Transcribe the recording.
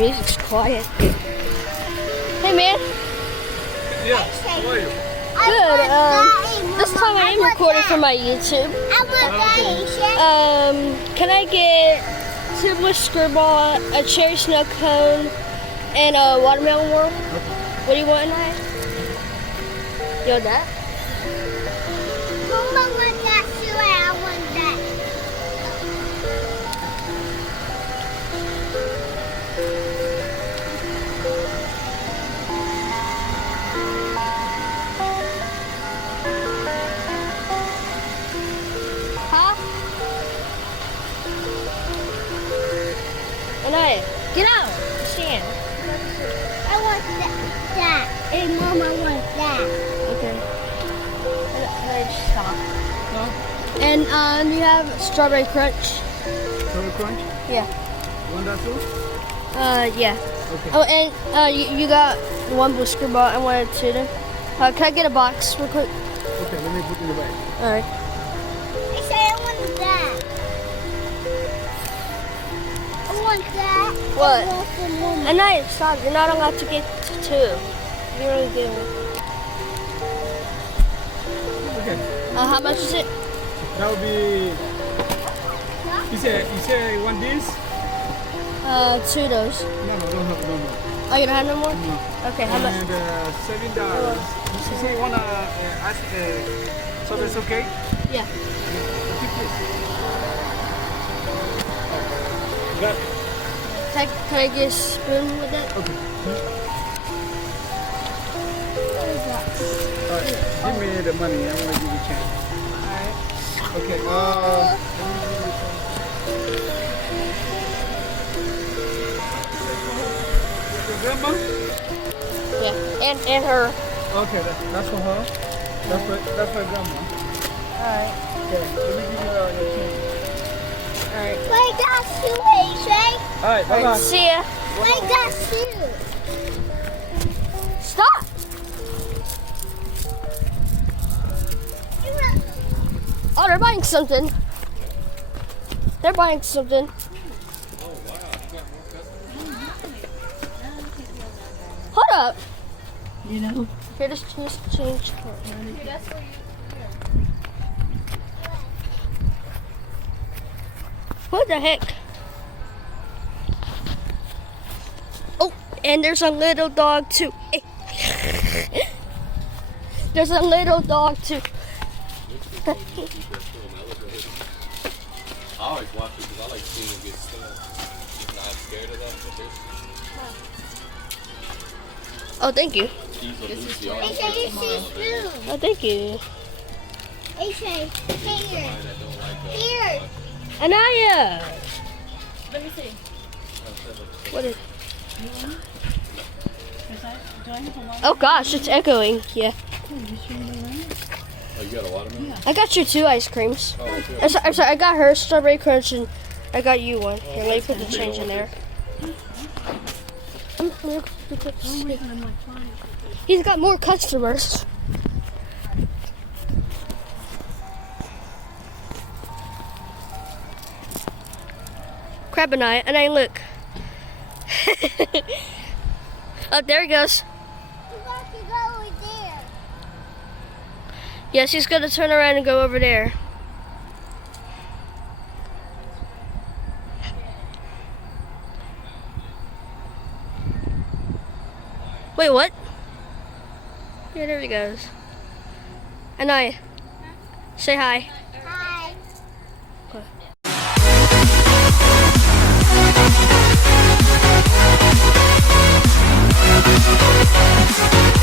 music's quiet. Hey man. Yeah, how are you? Good. This time I am recording for my YouTube. Can I get 2 whisker ball, a cherry snow cone, and a watermelon whirl? What do you want tonight? You want that? Mama wants that too, and I want that. Huh? Anaya, get out. Stand. I want that. Hey, Mama wants that. Okay. Can I just stop? No? And you have strawberry crunch? Strawberry crunch? Yeah. You want that too? Yeah. Okay. Oh, and you got 1 whisker ball. I wanted 2 then. Can I get a box real quick? Okay, let me put in the bag. All right. I say I want that. I want that. What? I want some more. Anaya, stop. You're not allowed to get 2. You're only getting 1. Okay. How much is it? That would be. You say you want this? 2 of those. No, don't have no more. Oh, you don't have no more? No. Okay, how much? And $7. You say you wanna ask? So that's okay? Yeah. Keep this. Got it. Can I get a spoon with that? Okay. What is that? Alright, give me the money. I want to give you change. Alright. Okay. Let me give you some. Your grandma? Yeah, and her. Okay, that's for her. That's for grandma. Alright. Okay, let me give you your change. Alright. Wait, that's you, AJ. Alright, bye bye. See ya. Wait, that's you. Stop! Oh, they're buying something. They're buying something. Hold up. You know? Here, just change. What the heck? Oh, and there's a little dog too. There's a little dog too. I always watch it because I like seeing him get stung. I'm not scared of that, but there's Oh, thank you. these are Lucy AJ, always you see spoon. Oh, thank you. AJ, here. that don't like that. Here. Anaya! Let me see. What is? Do I have a water? Oh gosh, it's echoing. Yeah. Oh, you got a watermelon? I got you 2 ice creams. Oh, okay. I'm sorry, I got her strawberry crunch and I got you 1. Here, let me put the change in there. He's got more customers. Crab and I look. Oh, there he goes. You got to go over there. Yes, he's gonna turn around and go over there. Wait, what? Yeah, there he goes. And say hi. Hi. Okay.